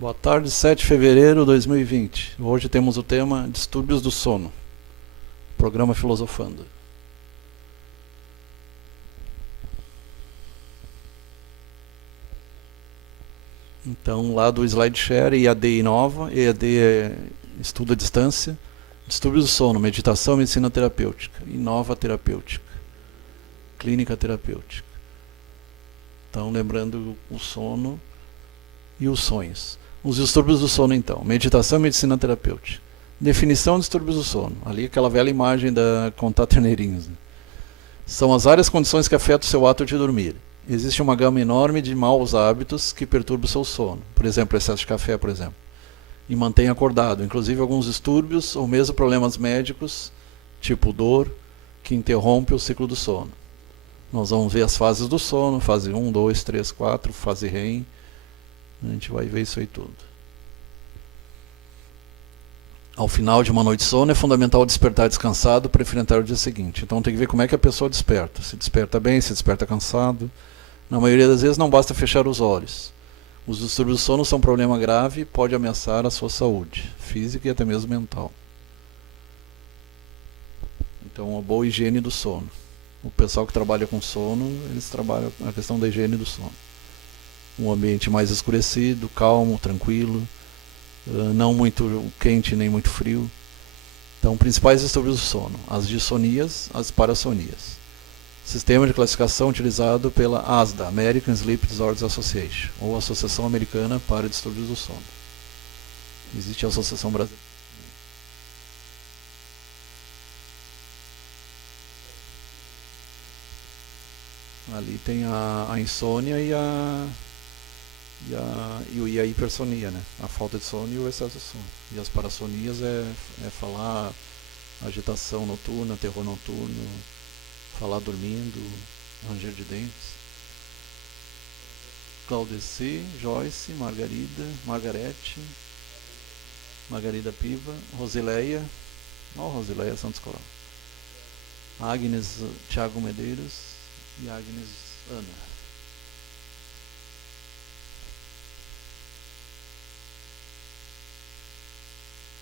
Boa tarde, 7 de fevereiro de 2020. Hoje temos o tema Distúrbios do Sono. Programa Filosofando. Então, lá do SlideShare, EAD Inova, EAD é estudo à distância, Distúrbios do Sono, Meditação e Medicina Terapêutica, Inova Terapêutica, Clínica Terapêutica. Então, lembrando o sono e os sonhos. Os distúrbios do sono, então. Meditação e medicina terapêutica. Definição de distúrbios do sono. Ali aquela velha imagem da contar terneirinhos. Né? São as várias condições que afetam o seu ato de dormir. Existe uma gama enorme de maus hábitos que perturbam o seu sono. Por exemplo, excesso de café, por exemplo. E mantém acordado. Inclusive alguns distúrbios ou mesmo problemas médicos, tipo dor, que interrompe o ciclo do sono. Nós vamos ver as fases do sono, fase 1, 2, 3, 4, fase REM. A gente vai ver isso aí tudo. Ao final de uma noite de sono é fundamental despertar descansado para enfrentar o dia seguinte. Então tem que ver como é que a pessoa desperta. Se desperta bem, se desperta cansado. Na maioria das vezes não basta fechar os olhos. Os distúrbios do sono são um problema grave e pode ameaçar a sua saúde, física e até mesmo mental. Então uma boa higiene do sono. O pessoal que trabalha com sono, eles trabalham a questão da higiene do sono. Um ambiente mais escurecido, calmo, tranquilo, não muito quente nem muito frio. Então, principais distúrbios do sono: as dissonias, as parassonias. Sistema de classificação utilizado pela ASDA, American Sleep Disorders Association, ou Associação Americana para Distúrbios do Sono. Existe a Associação Brasileira. Ali tem a insônia e a hipersonia, né? A falta de sono e o excesso de sono. E as parassonias é falar agitação noturna, terror noturno, falar dormindo, ranger de dentes. Claudeci, Joyce, Margarete, Margarida Piva, Rosileia, Rosileia Santos Coral, Agnes Thiago Medeiros e Agnes Ana.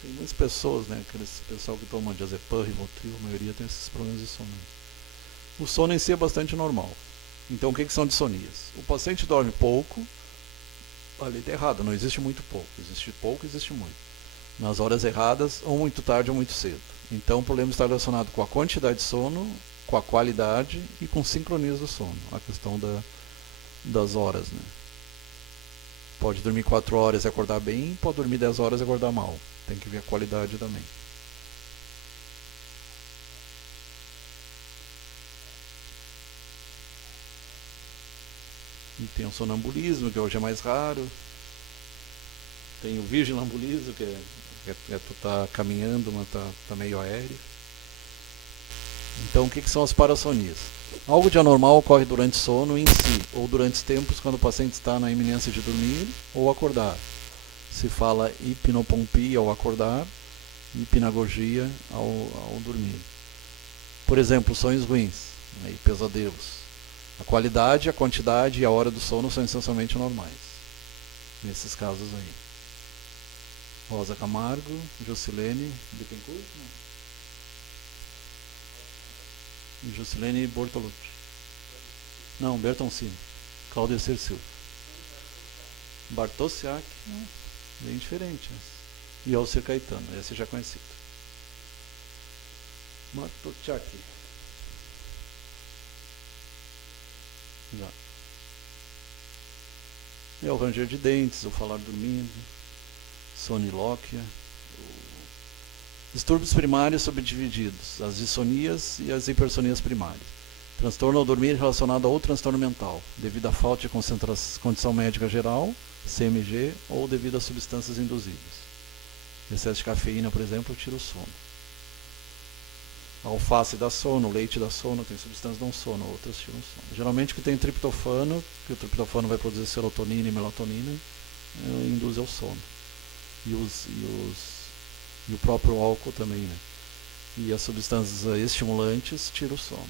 Tem muitas pessoas, né? Aqueles pessoal que tomam diazepam, Rivotril, a maioria tem esses problemas de sono. O sono em si é bastante normal. Então o que são dissonias? O paciente dorme pouco, ali está errado, não existe muito pouco. Existe pouco, existe muito. Nas horas erradas, ou muito tarde ou muito cedo. Então o problema está relacionado com a quantidade de sono, com a qualidade e com sincronias do sono. A questão das horas, né? Pode dormir 4 horas e acordar bem, pode dormir 10 horas e acordar mal. Tem que ver a qualidade também. E tem o sonambulismo, que hoje é mais raro. Tem o vigilambulismo, que é tu tá caminhando, mas tá meio aéreo. Então o que são as parassonias? Algo de anormal ocorre durante o sono em si, ou durante os tempos quando o paciente está na iminência de dormir ou acordar. Se fala hipnopompia ao acordar, hipnagogia ao dormir. Por exemplo, sonhos ruins, né, e pesadelos. A qualidade, a quantidade e a hora do sono são essencialmente normais. Nesses casos aí. Rosa Camargo, Jusilene Bittencourt, e Jusilene Bortolucci. Não, Bertoncini. Claudecir Silva. Bartosiak, bem diferente. E Alcir Caetano, esse já é conhecido. Bartosiak. Já. É o ranger de dentes, o falar dormindo, sonilóquia. Distúrbios primários subdivididos, as dissonias e as hipersonias primárias. Transtorno ao dormir relacionado a outro transtorno mental, devido à falta de condição médica geral, CMG, ou devido a substâncias induzidas. Excesso de cafeína, por exemplo, tira o sono. A alface dá sono, o leite dá sono, tem substâncias que dão sono, outras tiram sono. Geralmente que tem triptofano, que o triptofano vai produzir serotonina e melatonina, induz ao sono. E o próprio álcool também, né? E as substâncias estimulantes tiram o sono.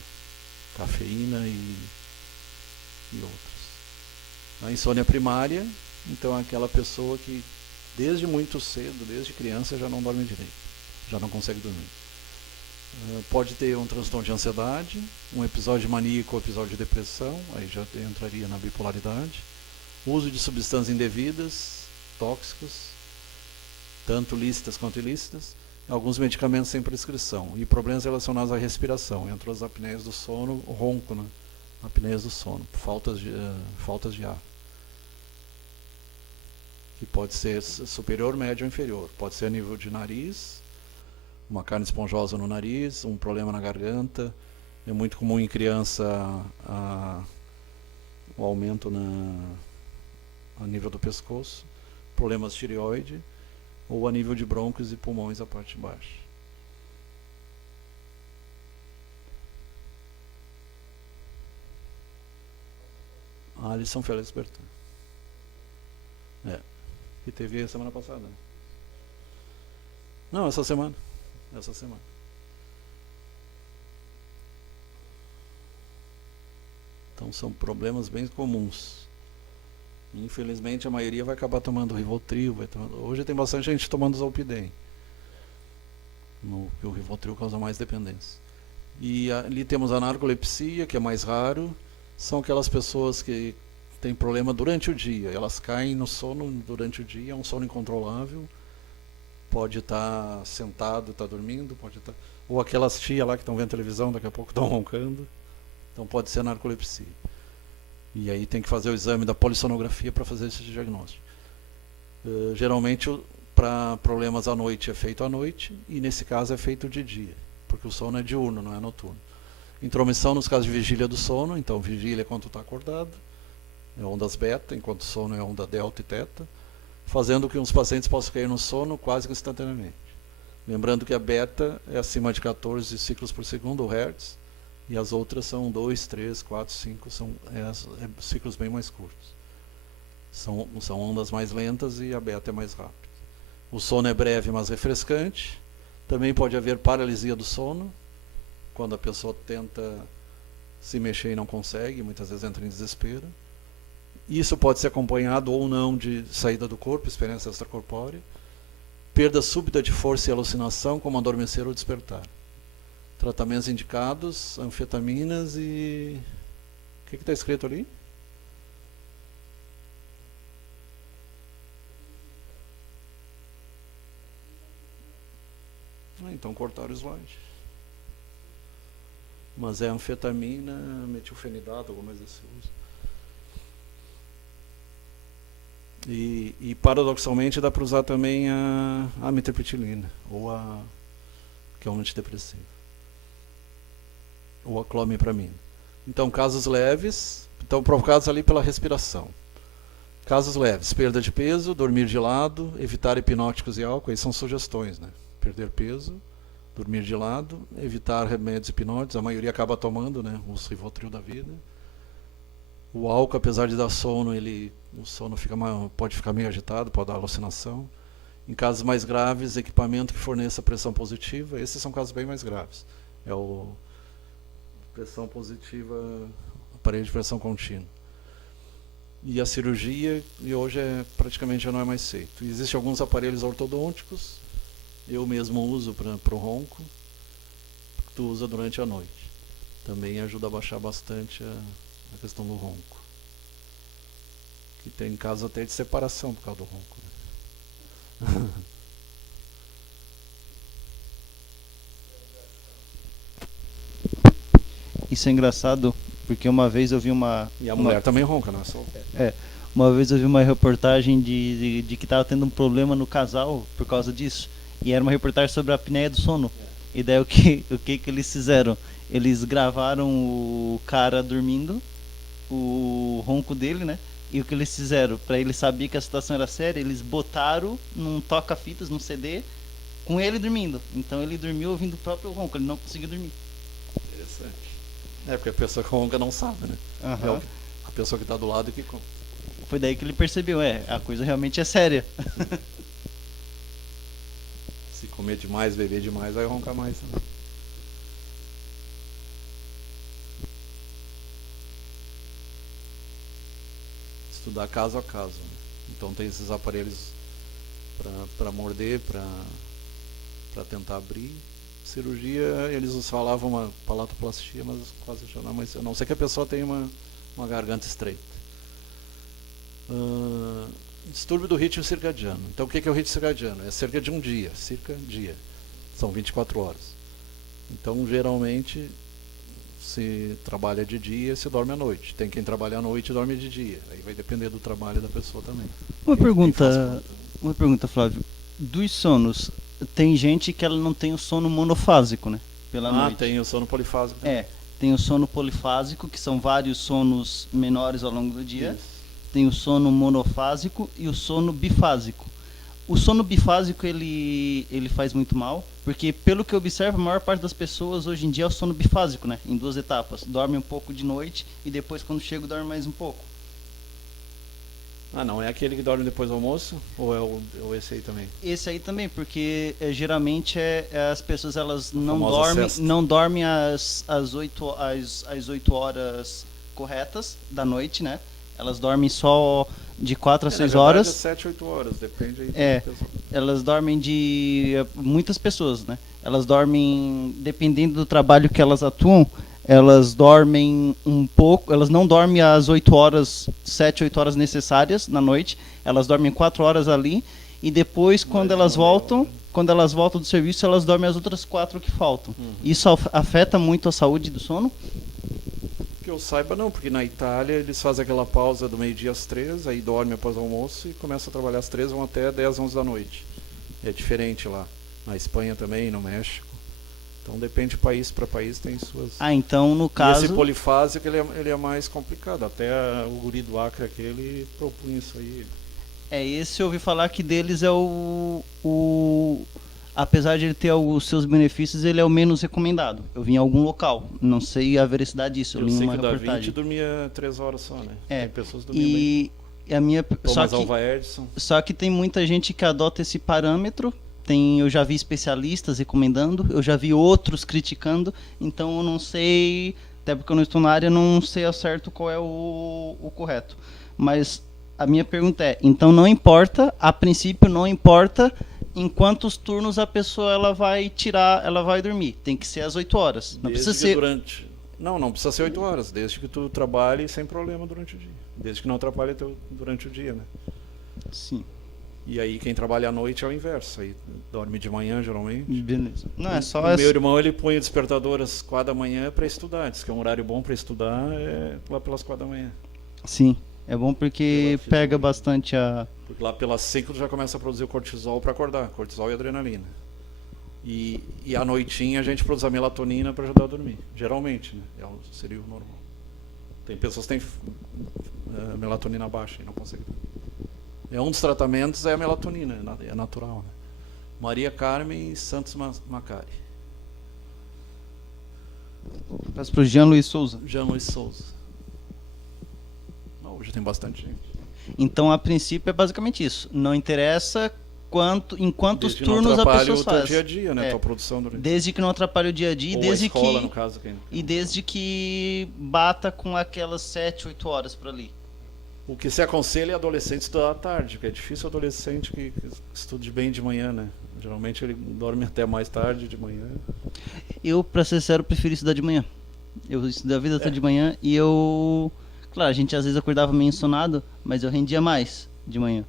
Cafeína e outros. A insônia primária, então é aquela pessoa que desde muito cedo, desde criança, já não dorme direito, já não consegue dormir. Pode ter um transtorno de ansiedade, um episódio maníaco ou episódio de depressão, aí já entraria na bipolaridade. Uso de substâncias indevidas, tóxicas, tanto lícitas quanto ilícitas, alguns medicamentos sem prescrição e problemas relacionados à respiração, entre as apneias do sono, o ronco, né? Apneias do sono, faltas de ar, que pode ser superior, médio ou inferior, pode ser a nível de nariz, uma carne esponjosa no nariz, um problema na garganta. É muito comum em criança o aumento a nível do pescoço, problemas de tireoide, ou a nível de brônquios e pulmões a parte de baixo. Alisson Félix Berton. Que teve semana passada. Não, essa semana. Então são problemas bem comuns. Infelizmente a maioria vai acabar tomando Rivotril. Hoje tem bastante gente tomando Zolpidem. O Rivotril causa mais dependência. E ali temos a narcolepsia, que é mais raro. São aquelas pessoas que têm problema durante o dia. Elas caem no sono durante o dia, é um sono incontrolável. Pode estar sentado, está dormindo, pode estar... Ou aquelas tias lá que estão vendo televisão, daqui a pouco estão roncando. Então pode ser narcolepsia. E aí tem que fazer o exame da polissonografia para fazer esse diagnóstico. Geralmente, para problemas à noite, é feito à noite, e nesse caso é feito de dia, porque o sono é diurno, não é noturno. Intromissão nos casos de vigília do sono, então vigília é quando está acordado, é ondas beta, enquanto sono é onda delta e teta, fazendo que os pacientes possam cair no sono quase que instantaneamente. Lembrando que a beta é acima de 14 ciclos por segundo, ou hertz, e as outras são 2, 3, 4, 5, são ciclos bem mais curtos. São ondas mais lentas e a beta é mais rápida. O sono é breve, mas refrescante. Também pode haver paralisia do sono, quando a pessoa tenta se mexer e não consegue, muitas vezes entra em desespero. Isso pode ser acompanhado ou não de saída do corpo, experiência extracorpórea. Perda súbita de força e alucinação, como adormecer ou despertar. Tratamentos indicados, anfetaminas e... O que está escrito ali? Então cortaram o slide. Mas é anfetamina, metilfenidato, alguma coisa desse uso. E paradoxalmente dá para usar também a amitriptilina, que é um antidepressivo. Ou a clomipramina. Então, casos leves, estão provocados ali pela respiração. Casos leves, perda de peso, dormir de lado, evitar hipnóticos e álcool, aí são sugestões, né? Perder peso, dormir de lado, evitar remédios hipnóticos, a maioria acaba tomando, né? Os Rivotril da vida. O álcool, apesar de dar sono, o sono pode ficar meio agitado, pode dar alucinação. Em casos mais graves, equipamento que forneça pressão positiva, esses são casos bem mais graves. É o pressão positiva, aparelho de pressão contínua. E a cirurgia, e hoje praticamente já não é mais feito. Existem alguns aparelhos ortodônticos, eu mesmo uso para o ronco, que tu usa durante a noite. Também ajuda a baixar bastante a questão do ronco. Que tem casos até de separação por causa do ronco. Né? Isso é engraçado, porque uma vez eu vi uma... E a mulher também ronca, não é só... Uma vez eu vi uma reportagem de que estava tendo um problema no casal por causa disso. E era uma reportagem sobre a apneia do sono. E daí o que eles fizeram? Eles gravaram o cara dormindo, o ronco dele, né? E o que eles fizeram? Para ele saber que a situação era séria, eles botaram num toca-fitas, num CD, com ele dormindo. Então ele dormiu ouvindo o próprio ronco, ele não conseguiu dormir. Interessante. Porque a pessoa que ronca não sabe, né? Uhum. É a pessoa que está do lado que conta. Foi daí que ele percebeu, a coisa realmente é séria. Se comer demais, beber demais, vai roncar mais também. Estudar caso a caso. Né? Então tem esses aparelhos para morder, para tentar abrir. Cirurgia, eles falavam uma palatoplastia, mas quase já não, mas a não ser que a pessoa tenha uma garganta estreita. Distúrbio do ritmo circadiano. Então o que é o ritmo circadiano? É cerca de um dia, são 24 horas. Então geralmente se trabalha de dia, se dorme à noite. Tem quem trabalha à noite e dorme de dia. Aí vai depender do trabalho da pessoa também. Uma pergunta, Flávio. Dos sonos, tem gente que ela não tem o sono monofásico, né? Pela noite. Tem o sono polifásico também. Tem o sono polifásico, que são vários sonos menores ao longo do dia. Isso. Tem o sono monofásico e o sono bifásico. O sono bifásico ele faz muito mal, porque pelo que eu observo, a maior parte das pessoas hoje em dia é o sono bifásico, né? Em 2 etapas. Dorme um pouco de noite e depois quando chega dorme mais um pouco. Não é aquele que dorme depois do almoço? Ou é esse aí também? Esse aí também, porque geralmente as pessoas elas não dormem às 8 horas corretas da noite, né? Elas dormem só de 4 a 6 horas. 7, 8 horas, depende aí da pessoa. Elas dormem muitas pessoas, né? Elas dormem, dependendo do trabalho que elas atuam, elas dormem um pouco, elas não dormem as 8 horas, 7, 8 horas necessárias na noite, elas dormem 4 horas ali e depois quando elas voltam do serviço, elas dormem as outras 4 que faltam. Isso afeta muito a saúde do sono? Que eu saiba não, porque na Itália eles fazem aquela pausa do meio-dia às 3, aí dormem após o almoço e começam a trabalhar às 3, vão até 10, 11 da noite. É diferente lá. Na Espanha também, no México. Então depende de país para país, tem suas... então no caso... E esse polifásico ele é mais complicado, até o guri do Acre aquele propunha isso aí. Esse eu ouvi falar que deles é apesar de ele ter os seus benefícios, ele é o menos recomendado. Eu vi em algum local, não sei a veracidade disso. Eu sei que o Da Vinci dormia 3 horas só, né? Tem pessoas dormindo bem. A minha... Thomas Alva Edison. Só que tem muita gente que adota esse parâmetro. Eu já vi especialistas recomendando, eu já vi outros criticando, então eu não sei, até porque eu não estou na área, não sei ao certo qual é o correto. Mas a minha pergunta é, então não importa, a princípio não importa em quantos turnos a pessoa ela vai dormir. Tem que ser às 8 horas. Não precisa ser... Não precisa ser 8 horas, desde que tu trabalhe sem problema durante o dia. Desde que não atrapalhe durante o dia, né? Sim. E aí quem trabalha à noite é o inverso, aí dorme de manhã geralmente. Beleza. Não, é só meu irmão ele põe o despertador às 4 da manhã para estudar, diz que é um horário bom para estudar, lá pelas 4 da manhã. Sim, é bom porque pega bastante a... Porque lá pelas 5 tu já começa a produzir o cortisol para acordar, cortisol e adrenalina. E à noitinha a gente produz a melatonina para ajudar a dormir, geralmente, né? Seria o normal. Tem pessoas que têm melatonina baixa e não conseguem. Um dos tratamentos é a melatonina, é natural. Né? Maria Carmen Santos Macari. Peço para o Jean Luiz Souza. Jean Luiz Souza. Hoje tem bastante gente. Então, a princípio, é basicamente isso. Não interessa em quantos turnos a pessoa faz. Dia a dia, né? Tua produção durante... Desde que não atrapalhe o dia a dia. Ou desde a escola, que... no caso. E desde que bata com aquelas 7, 8 horas por ali. O que se aconselha é adolescente estudar à tarde, porque é difícil o adolescente que estude bem de manhã, né? Geralmente ele dorme até mais tarde de manhã. Eu, pra ser sincero, prefiro estudar de manhã. Eu estudei a vida até de manhã e eu... Claro, a gente às vezes acordava meio ensonado, mas eu rendia mais de manhã.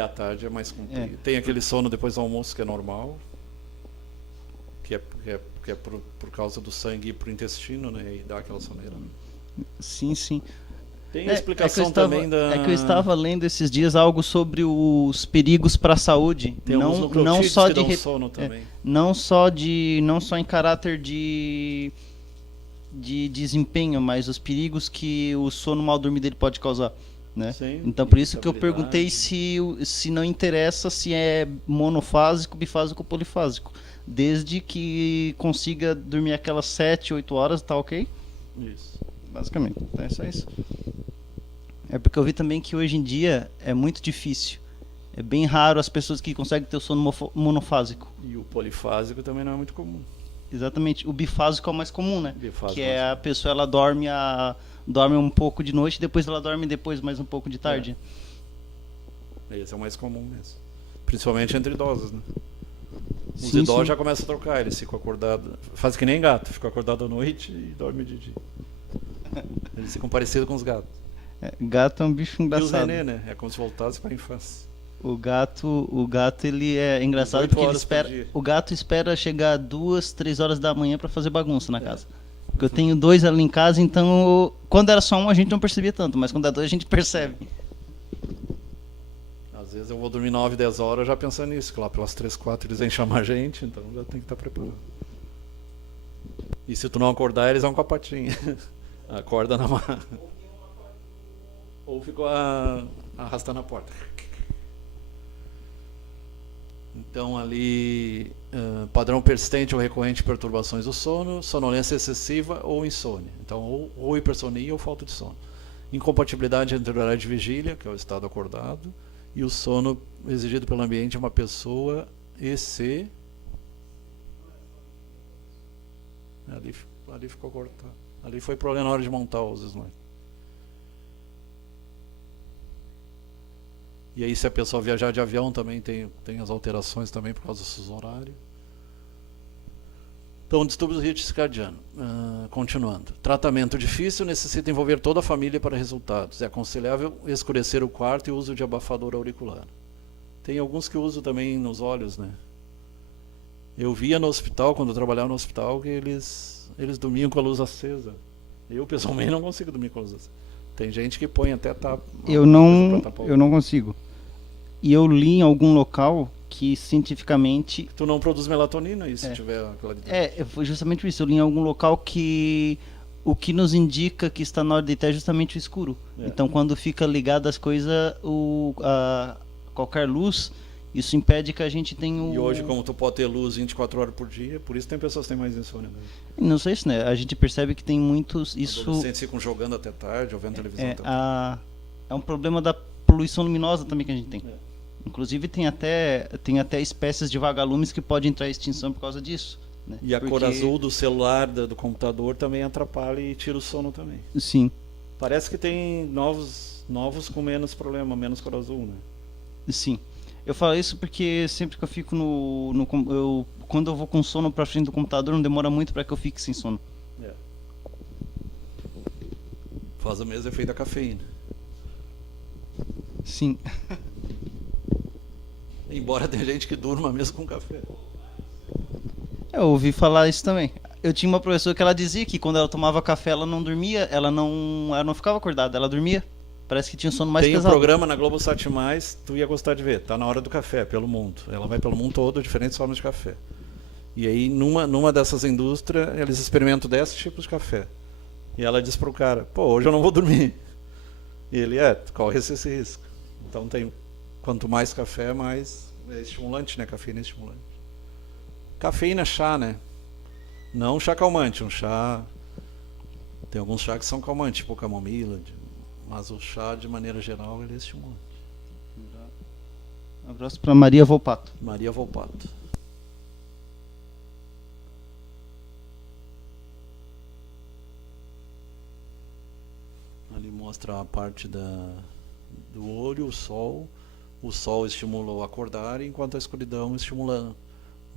À tarde é mais comprido. Tem aquele sono depois do almoço que é normal, que é por causa do sangue ir pro intestino, né? E dá aquela soneira. Sim, sim. Tem a explicação também da... É que eu estava lendo esses dias algo sobre os perigos para a saúde. Tem não só de sono também. Não só em caráter de desempenho, mas os perigos que o sono mal dormido ele pode causar. Né? Sim, então por isso que eu perguntei se não interessa se é monofásico, bifásico ou polifásico. Desde que consiga dormir aquelas 7, 8 horas, tá ok? Isso. Basicamente, então é só isso. É porque eu vi também que hoje em dia é muito difícil. É bem raro as pessoas que conseguem ter o sono monofásico. E o polifásico também não é muito comum. Exatamente. O bifásico é o mais comum, né? Bifásico, que é a pessoa, ela dorme um pouco de noite, depois ela dorme mais um pouco de tarde. Esse é o mais comum mesmo. Principalmente entre idosos, né? Os Sim, idosos sim. já começam a trocar, eles ficam acordados. Faz que nem gato, ficam acordados à noite e dormem de dia. Eles ficam parecidos com os gatos. Gato é um bicho E os engraçado. nenê, né? É como se voltasse para a infância. O gato ele é engraçado 18 porque ele horas por espera, dia. o gato espera chegar 2, 3 horas da manhã pra fazer bagunça na casa. Porque eu tenho 2 ali em casa, então quando era só um a gente não percebia tanto, mas quando é 2 a gente percebe. Às vezes eu vou dormir 9, 10 horas já pensando nisso, que lá pelas 3, 4 eles vêm chamar a gente, então já tem que estar preparado. E se tu não acordar, eles vão com a patinha. Acorda na mão. Ou ficou arrastando a porta. Então ali, padrão persistente ou recorrente de perturbações do sono, sonolência excessiva ou insônia. Então ou hipersonia ou falta de sono. Incompatibilidade entre o horário de vigília, que é o estado acordado, e o sono exigido pelo ambiente de uma pessoa e se... Ali ficou cortado. Ali foi problema na hora de montar os slides. E aí se a pessoa viajar de avião também tem as alterações também por causa do fuso horário. Então, distúrbio do ritmo circadiano. Continuando. Tratamento difícil necessita envolver toda a família para resultados. É aconselhável escurecer o quarto e o uso de abafador auricular. Tem alguns que usam também nos olhos, né? Eu via no hospital, quando eu trabalhava no hospital, que eles dormiam com a luz acesa. Eu, pessoalmente, não consigo dormir com a luz acesa. Tem gente que põe até Eu não consigo. E eu li em algum local que cientificamente tu não produz melatonina e se tiver claridade. Foi justamente isso. Eu li em algum local que o que nos indica que está na hora de deitar é justamente o escuro. Então, quando fica ligado as coisas, qualquer luz, isso impede que a gente tenha E hoje, como tu pode ter luz 24 horas por dia, por isso tem pessoas que têm mais insônia. Né? Não sei se, né? A gente percebe que tem muitos... Adolescentes ficam jogando até tarde, ou vendo televisão até tarde. É um problema da poluição luminosa também que a gente tem. Inclusive tem até espécies de vagalumes que podem entrar em extinção por causa disso. Né? E a cor azul do celular, do computador, também atrapalha e tira o sono também. Sim. Parece que tem novos com menos problema, menos cor azul, né? Sim. Eu falo isso porque sempre que eu fico quando eu vou com sono pra frente do computador, não demora muito para que eu fique sem sono. Faz o mesmo efeito da cafeína. Sim. Embora tenha gente que durma mesmo com café. Eu ouvi falar isso também. Eu tinha uma professora que ela dizia que quando ela tomava café ela não dormia, ela não ficava acordada, ela dormia. Parece que tinha um sono mais pesado. Tem um programa na Globosat+, tu ia gostar de ver, tá na hora do café, pelo mundo. Ela vai pelo mundo todo, diferentes formas de café. E aí, numa dessas indústrias, eles experimentam 10 tipos de café. E ela diz pro cara, pô, hoje eu não vou dormir. E ele, corre esse risco. Então quanto mais café, mais é estimulante, né? Cafeína é estimulante. Cafeína é chá, né? Não chá calmante, um chá... Tem alguns chás que são calmantes, tipo camomila, mas o chá, de maneira geral, ele é estimulante. Um abraço para Maria Volpato. Maria Volpato. Ali mostra a parte do olho, o sol. O sol estimula o acordar, enquanto a escuridão estimula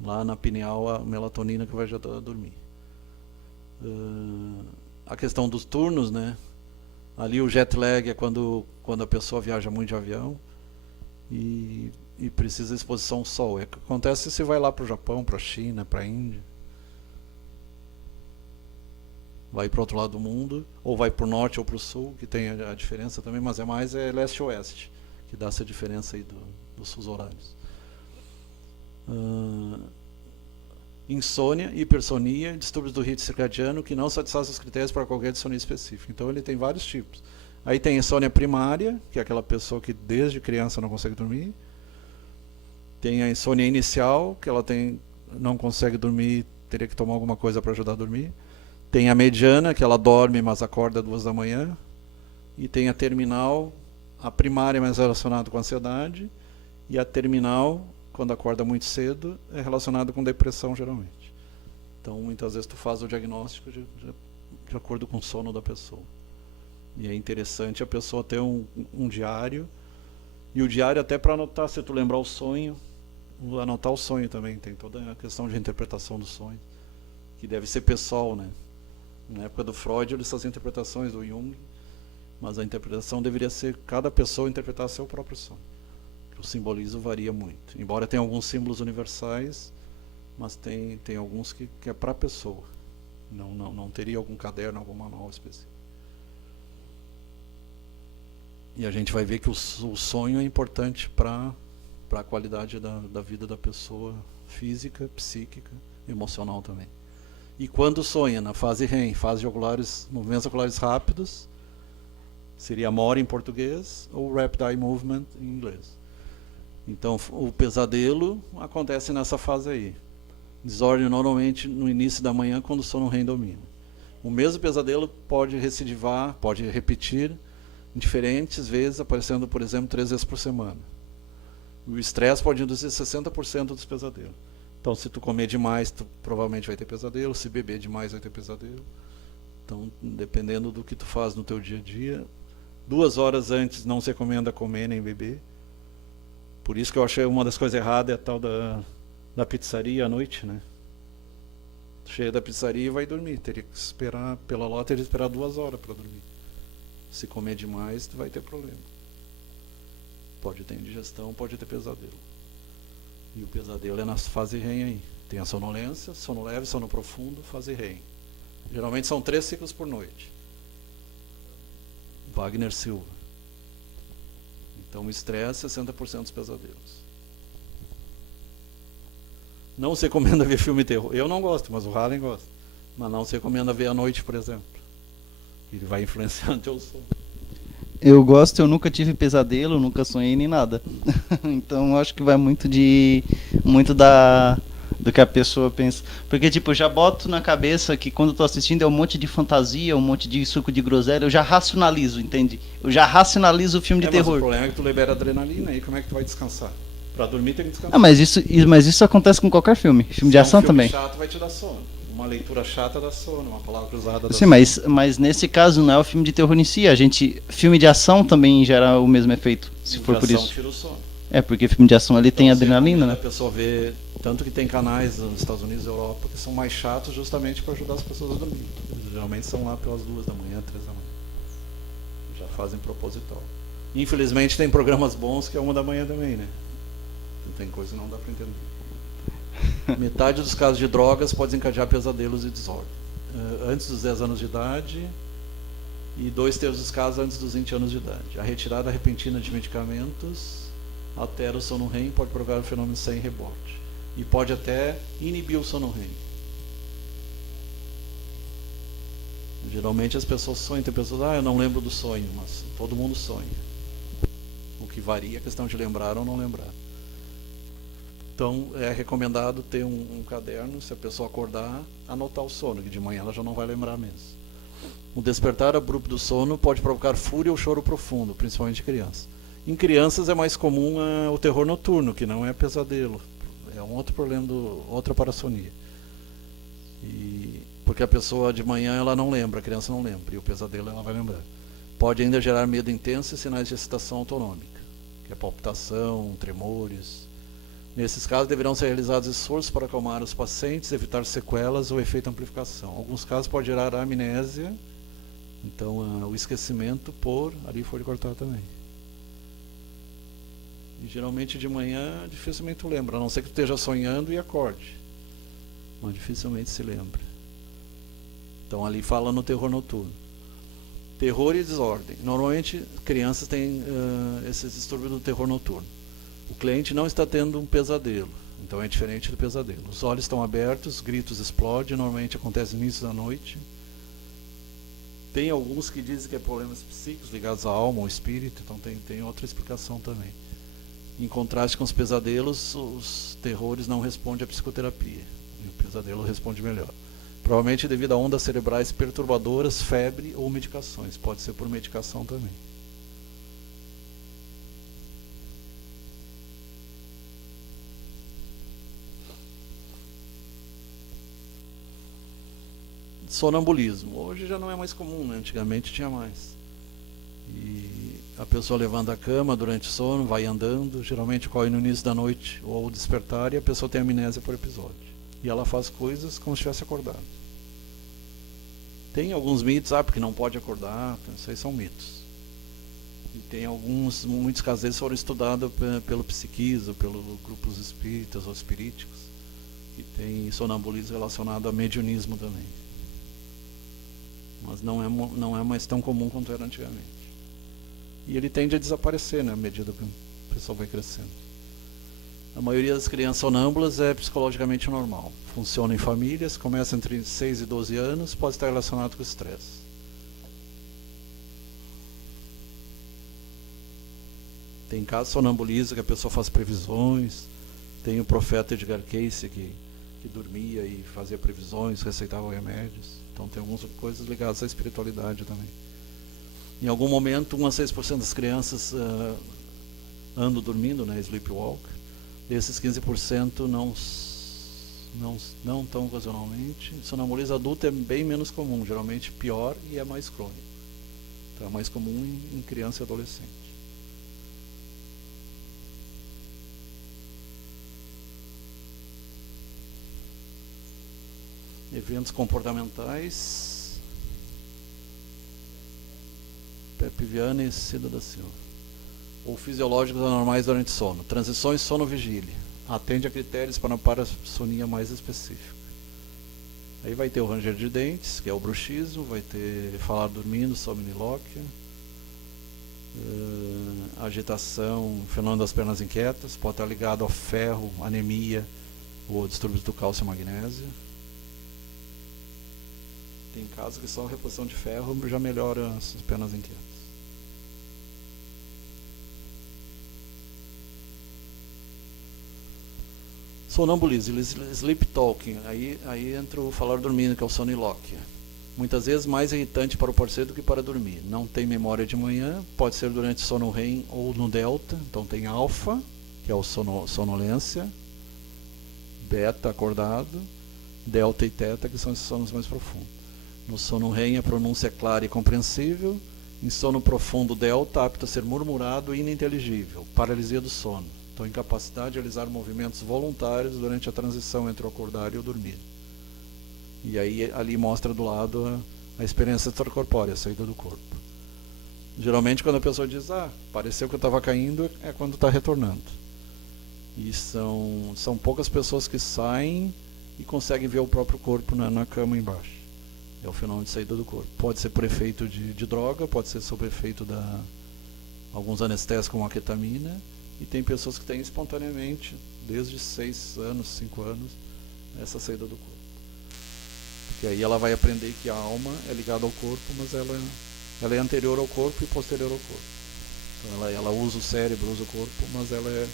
lá na pineal a melatonina que vai ajudar a dormir. A questão dos turnos, né? Ali o jet lag é quando a pessoa viaja muito de avião e precisa de exposição ao sol. Acontece se você vai lá para o Japão, para a China, para a Índia. Vai para o outro lado do mundo, ou vai para o norte ou para o sul, que tem a diferença também, mas é mais leste-oeste, que dá essa diferença aí dos fusos horários. Insônia, hipersonia, distúrbios do ritmo circadiano que não satisfazem os critérios para qualquer dissonia específica. Então ele tem vários tipos. Aí tem insônia primária, que é aquela pessoa que desde criança não consegue dormir. Tem a insônia inicial, que ela não consegue dormir, teria que tomar alguma coisa para ajudar a dormir. Tem a mediana, que ela dorme, mas acorda 2 da manhã. E tem a terminal, a primária mais relacionada com a ansiedade. E a terminal, quando acorda muito cedo, é relacionado com depressão, geralmente. Então, muitas vezes tu faz o diagnóstico de acordo com o sono da pessoa. E é interessante a pessoa ter um diário E o diário até para anotar, se tu lembrar o sonho, anotar o sonho também, tem toda a questão de interpretação do sonho, que deve ser pessoal, né? Na época do Freud, eles faziam interpretações do Jung, mas a interpretação deveria ser cada pessoa interpretar seu próprio sonho. O simbolismo varia muito, embora tenha alguns símbolos universais, mas tem alguns que é para a pessoa. Não teria algum caderno, algum manual específico. E a gente vai ver que o sonho é importante para a qualidade da vida da pessoa, física, psíquica, emocional também. E quando sonha, na fase REM, fase de movimentos oculares rápidos, seria MORE em português, ou Rapid Eye Movement em inglês. Então, o pesadelo acontece nessa fase aí. Desordem normalmente no início da manhã, quando o sono REM domina. O mesmo pesadelo pode recidivar, pode repetir diferentes vezes, aparecendo, por exemplo, 3 vezes por semana. O estresse pode induzir 60% dos pesadelos. Então, se tu comer demais, tu provavelmente vai ter pesadelo. Se beber demais, vai ter pesadelo. Então, dependendo do que tu faz no teu dia a dia, 2 horas antes não se recomenda comer nem beber. Por isso que eu achei uma das coisas erradas é a tal da pizzaria à noite, né? Chega da pizzaria e vai dormir. Teria que esperar, pela lógica, teria que esperar 2 horas para dormir. Se comer demais, tu vai ter problema. Pode ter indigestão, pode ter pesadelo. E o pesadelo é na fase REM aí. Tem a sonolência, sono leve, sono profundo, fase REM. Geralmente são 3 ciclos por noite. Wagner Silva. Então o estresse, 60% dos pesadelos. Não se recomenda ver filme terror. Eu não gosto, mas o Harlem gosta. Mas não se recomenda ver à noite, por exemplo. Ele vai influenciar o teu sono. Eu gosto, eu nunca tive pesadelo, nunca sonhei nem nada. Então acho que vai muito do que a pessoa pensa. Porque tipo, eu já boto na cabeça que quando eu tô assistindo é um monte de fantasia, um monte de suco de groselha, eu já racionalizo, entende? Eu já racionalizo o filme de terror. Mas o problema é que tu libera adrenalina, e como é que tu vai descansar? Pra dormir tem que descansar. Ah, mas isso acontece com qualquer filme. Filme de ação também. Um filme chato vai te dar sono. Uma leitura chata dá sono, uma palavra cruzada dá Sim, sono. mas nesse caso não é o filme de terror em si. Filme de ação também gera o mesmo efeito, se for por isso. Tira o sono. É, porque filme de ação ali tem adrenalina, né? A pessoa vê, tanto que tem canais nos Estados Unidos e Europa que são mais chatos justamente para ajudar as pessoas a dormir. Geralmente são lá pelas 2 da manhã, 3 da manhã. Já fazem proposital. Infelizmente tem programas bons que é 1 da manhã também, né? Tem coisa que não dá para entender. Metade dos casos de drogas pode desencadear pesadelos e desordem. Antes dos 10 anos de idade e 2/3 dos casos antes dos 20 anos de idade. A retirada repentina de medicamentos altera o sono REM, pode provocar o fenômeno sem rebote. E pode até inibir o sono REM. Geralmente as pessoas sonham, tem pessoas, eu não lembro do sonho, mas todo mundo sonha. O que varia é a questão de lembrar ou não lembrar. Então é recomendado ter um caderno, se a pessoa acordar, anotar o sono, que de manhã ela já não vai lembrar mesmo. O despertar abrupto do sono pode provocar fúria ou choro profundo, principalmente em crianças. Em crianças é mais comum o terror noturno, que não é pesadelo. É um outro problema, outra parassonia. Porque a pessoa de manhã ela não lembra, a criança não lembra, e o pesadelo ela vai lembrar. Pode ainda gerar medo intenso e sinais de excitação autonômica, que é palpitação, tremores. Nesses casos, deverão ser realizados esforços para acalmar os pacientes, evitar sequelas ou efeito amplificação. Em alguns casos pode gerar amnésia, então o esquecimento ali foi cortado também. E geralmente de manhã dificilmente tu lembra, a não ser que tu esteja sonhando e acorde. Mas dificilmente se lembra. Então ali fala no terror noturno. Terror e desordem. Normalmente crianças têm esses distúrbios do terror noturno. O cliente não está tendo um pesadelo, então é diferente do pesadelo. Os olhos estão abertos, gritos explodem, normalmente acontece no início da noite. Tem alguns que dizem que é problemas psíquicos ligados à alma, ao espírito, então tem outra explicação também. Em contraste com os pesadelos, os terrores não respondem à psicoterapia, e o pesadelo responde melhor. Provavelmente devido a ondas cerebrais perturbadoras, febre ou medicações, pode ser por medicação também. Sonambulismo. Hoje já não é mais comum, né? Antigamente tinha mais. E a pessoa levanta a cama durante o sono, vai andando, geralmente ocorre no início da noite ou ao despertar, e a pessoa tem amnésia por episódio. E ela faz coisas como se estivesse acordado. Tem alguns mitos, porque não pode acordar, isso aí são mitos. E tem muitos casos desses foram estudados pelo psiquismo, pelos grupos espíritas ou espiríticos, e tem sonambulismo relacionado a mediunismo também. Mas não é mais tão comum quanto era antigamente. E ele tende a desaparecer, né, à medida que o pessoal vai crescendo. A maioria das crianças sonâmbulas é psicologicamente normal. Funciona em famílias, começa entre 6 e 12 anos, pode estar relacionado com estresse. Tem casos de sonambulismo que a pessoa faz previsões. Tem o profeta Edgar Cayce que dormia e fazia previsões, receitava remédios. Então tem algumas coisas ligadas à espiritualidade também. Em algum momento, 1 a 6% das crianças andam dormindo, né, sleepwalk. Desses 15% não tão ocasionalmente. Sonambulismo adulto é bem menos comum, geralmente pior e é mais crônico. Então é mais comum em criança e adolescente. Eventos comportamentais. Pepe Viana e Cida da Silva. Ou fisiológicos anormais durante sono. Transições sono-vigília. Atende a critérios para uma parassonia mais específica. Aí vai ter o ranger de dentes, que é o bruxismo, vai ter falar dormindo, somnilóquia, agitação, fenômeno das pernas inquietas, pode estar ligado ao ferro, anemia ou distúrbios do cálcio e magnésio. Tem casos que só a reposição de ferro já melhora as pernas inquietas. Sonambulismo, sleep talking, aí entra o falar dormindo, que é o sonilóquia. Muitas vezes mais irritante para o parceiro do que para dormir. Não tem memória de manhã, pode ser durante sono REM ou no delta. Então tem alfa, que é o sonolência, beta, acordado, delta e teta, que são esses sonos mais profundos. No sono REM a pronúncia é clara e compreensível. Em sono profundo delta, apto a ser murmurado e ininteligível. Paralisia do sono. Então, incapacidade de realizar movimentos voluntários durante a transição entre o acordar e o dormir. E aí ali mostra do lado a experiência extracorpórea, a saída do corpo. Geralmente quando a pessoa diz, pareceu que eu estava caindo, é quando está retornando. E são poucas pessoas que saem e conseguem ver o próprio corpo na cama embaixo. É o fenômeno de saída do corpo. Pode ser por efeito de droga, pode ser sob efeito de alguns anestésicos como a ketamina. E tem pessoas que têm espontaneamente, desde 6 anos, 5 anos, essa saída do corpo. Porque aí ela vai aprender que a alma é ligada ao corpo, mas ela é anterior ao corpo e posterior ao corpo. Então ela usa o cérebro, usa o corpo, mas ela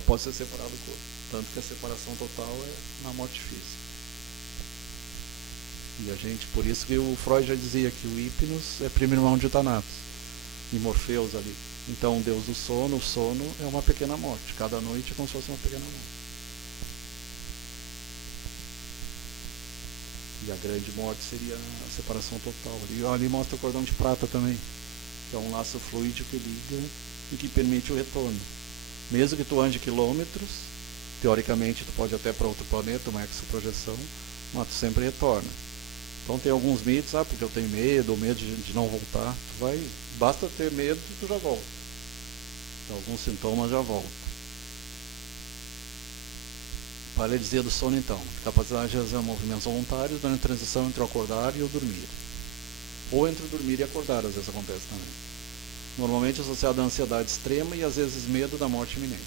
pode ser separada do corpo. Tanto que a separação total é na morte física. E por isso que o Freud já dizia que o Hipnos é primo irmão de Thanatos, e Morfeus ali. Então o deus do sono, o sono é uma pequena morte. Cada noite é como se fosse uma pequena morte. E a grande morte seria a separação total. E ali mostra o cordão de prata também, que é um laço fluídico que liga e que permite o retorno. Mesmo que tu ande quilômetros, teoricamente tu pode ir até para outro planeta, uma exoprojeção, mas tu sempre retorna. Então tem alguns mitos, porque eu tenho medo, ou medo de não voltar. Basta ter medo e tu já volta. Então, alguns sintomas já voltam. Paralisia do sono, então. Capacidade de realizar movimentos voluntários durante a transição entre o acordar e o dormir. Ou entre o dormir e acordar, às vezes acontece também. Normalmente associado à ansiedade extrema e às vezes medo da morte iminente.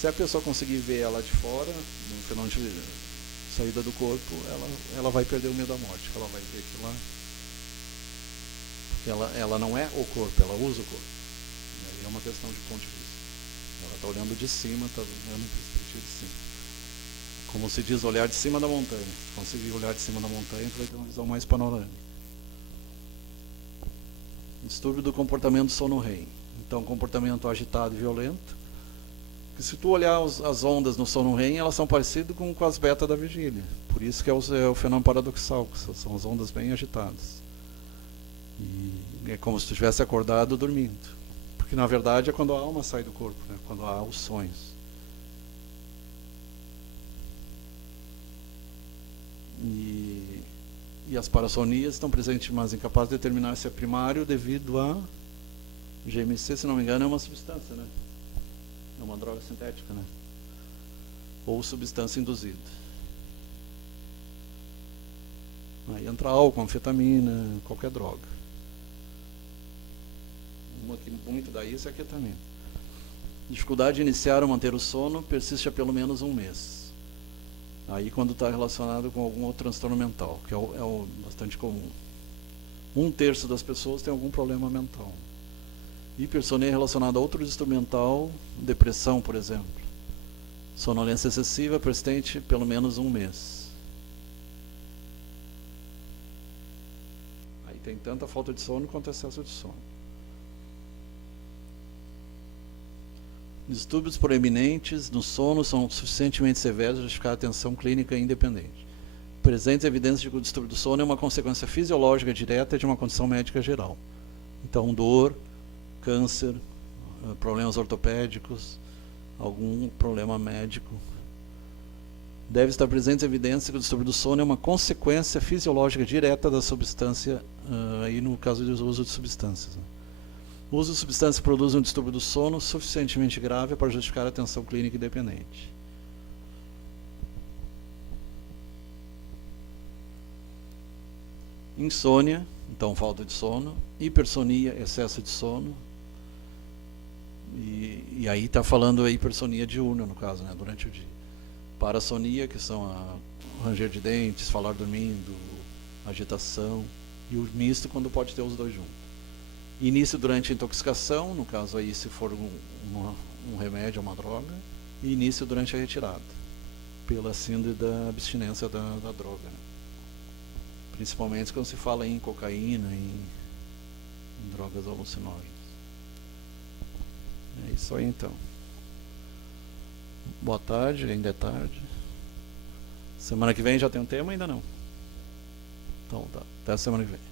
Se a pessoa conseguir ver ela de fora, no fenômeno de saída do corpo, ela vai perder o medo da morte, porque ela vai ver que ela não é o corpo, ela usa o corpo. E aí é uma questão de ponto de vista. Ela está olhando de cima, está olhando para perspectiva de cima. Como se diz, olhar de cima da montanha. Se conseguir olhar de cima da montanha, tu vai ter uma visão mais panorâmica. Distúrbio do comportamento sono REM. Então, comportamento agitado e violento. Que se tu olhar as ondas no sono REM, elas são parecidas com as beta da vigília. Por isso que é o fenômeno paradoxal, que são as ondas bem agitadas. E É como se tu estivesse acordado dormindo. Porque na verdade é quando a alma sai do corpo, né? Quando há os sonhos. E as parassonias estão presentes, mas incapazes de determinar se é primário devido a GMC, se não me engano, é uma substância, né? É uma droga sintética, né? Ou substância induzida. Aí entra álcool, anfetamina, qualquer droga. Uma que muito dá isso é a ketamina. Dificuldade de iniciar ou manter o sono persiste há pelo menos um mês. Aí quando está relacionado com algum outro transtorno mental, que é o bastante comum. 1/3 das pessoas tem algum problema mental. Hipersonia relacionada a outro distúrbio mental, depressão, por exemplo. Sonolência excessiva persistente pelo menos um mês. Aí tem tanta falta de sono quanto excesso de sono. Distúrbios proeminentes no sono são suficientemente severos para justificar a atenção clínica independente. Presentes evidências de que o distúrbio do sono é uma consequência fisiológica direta de uma condição médica geral. Então, dor, câncer, problemas ortopédicos, algum problema médico. Deve estar presentes evidências que o distúrbio do sono é uma consequência fisiológica direta da substância, aí no caso do uso de substâncias. Né? O uso de substâncias produz um distúrbio do sono suficientemente grave para justificar a atenção clínica independente. Insônia, então falta de sono. Hipersonia, excesso de sono. E aí está falando a hipersonia diurna, no caso, né, durante o dia. Parassonia, que são a ranger de dentes, falar dormindo, agitação. E o misto, quando pode ter os dois juntos. Início durante a intoxicação, no caso aí se for um remédio ou uma droga, e início durante a retirada, pela síndrome da abstinência da droga. Né? Principalmente quando se fala em cocaína, em drogas alucinógenas. É isso aí então. Boa tarde, ainda é tarde. Semana que vem já tem um tema? Ainda não. Então tá, até a semana que vem.